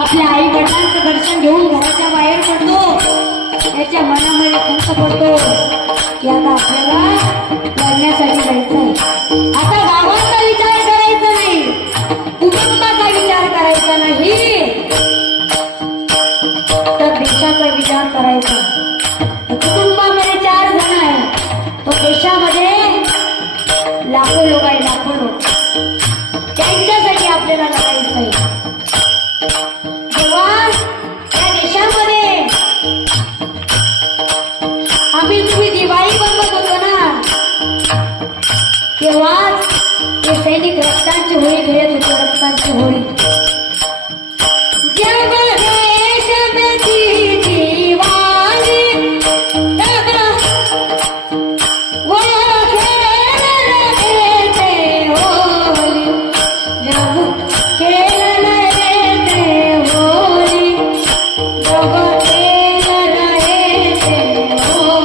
आपल्या आई वडिलांचं दर्शन घेऊन घराच्या बाहेर पडतो, त्याच्या मनामध्ये खंत पडतो की आता आपल्याला लढण्यासाठी जायचंय. आता गावाचा विचार करायचा नाही, कुटुंबाचा विचार करायचा नाही, तर देशाचा विचार करायचा. कुटुंबामध्ये 4 जण आहे, तो देशामध्ये लाखो लोक आहे, लाखो लोक. त्यांच्यासाठी आपल्याला लढायचंय. जेव्हा या देशामध्ये आम्ही तुम्ही दिवाळी बनवत होतो ना, तेव्हाच ते सैनिक रक्तांची होळी खेळत होते, रक्तांची होळी.